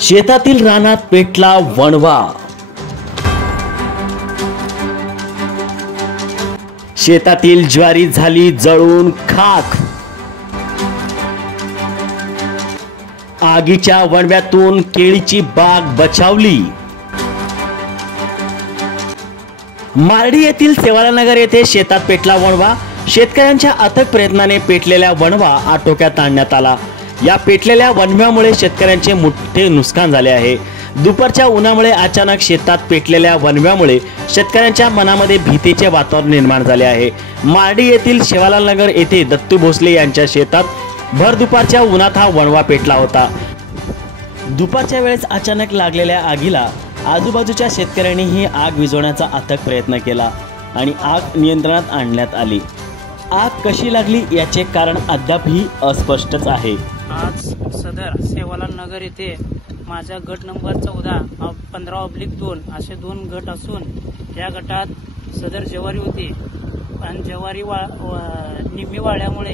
शेतातील रानात पेटला वणवा। शेतातील ज्वारी झाली जळून खाक। आगीच्या वणव्यातून केळीची बाग बचावली। मार्डी येथील सेवालालनगर येथे शेतात पेटला वणवा। शेतकऱ्यांच्या अथक प्रयत्नाने पेटलेल्या वणवा आटोक्यात आणण्यात आला। या पेटलेल्या वणव्यामुळे शेतकऱ्यांचे मोठे नुकसान झाले आहे। दुपारच्या उन्हामुळे अचानक शेतात पेटलेल्या वणव्यामुळे शेतकऱ्यांच्या मनामध्ये भीतीचे वातावरण निर्माण झाले आहे। मार्डी येथील सेवालालनगर येथे दत्तू भोसले यांच्या शेतात भर दुपारच्या उन्हात हा वणवा पेटला होता। दुपारच्या वेळेस अचानक लागलेल्या आगीला आजूबाजूच्या शेतकऱ्यांनी ही आग विझवण्याचा अथक प्रयत्न केला आणि आग नियंत्रणात आणण्यात आली। आग कशी लागली याचे कारण अद्यापही अस्पष्टच आहे। आज सदर सेवालालनगर येथे माझा गट नंबर 14 15/2 असे 2 गट असून या गटात सदर ज्वारी होती आणि ज्वारी निम्मी वाळल्यामुळे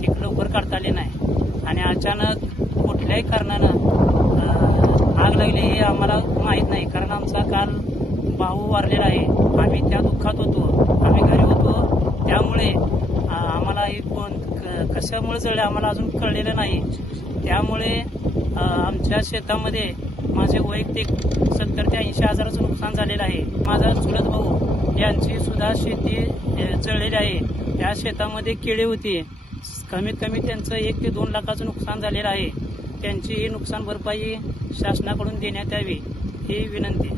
पीक लवकर काढता आले नाही आणि अचानक कुठल्याही कारणानं आग लागली हे आम्हाला माहीत नाही। कारण आमचा काल भाऊ वारलेला आहे, आम्ही त्या दुःखात होतो, आम्ही घरी होतो, त्यामुळे आम्हाला कशामुळे जळले आम्हाला अजून कळलेलं नाही। त्यामुळे आमच्या शेतामध्ये माझे वैयक्तिक 70 ते 80 हजाराचं नुकसान झालेलं आहे। माझा चुलत भाऊ यांची सुद्धा शेती जळलेली आहे। त्या शेतामध्ये केळी होती, कमीत कमी त्यांचं 1 ते 2 लाखाचं नुकसान झालेलं आहे। त्यांची ही नुकसान भरपाई शासनाकडून देण्यात यावी ही विनंती।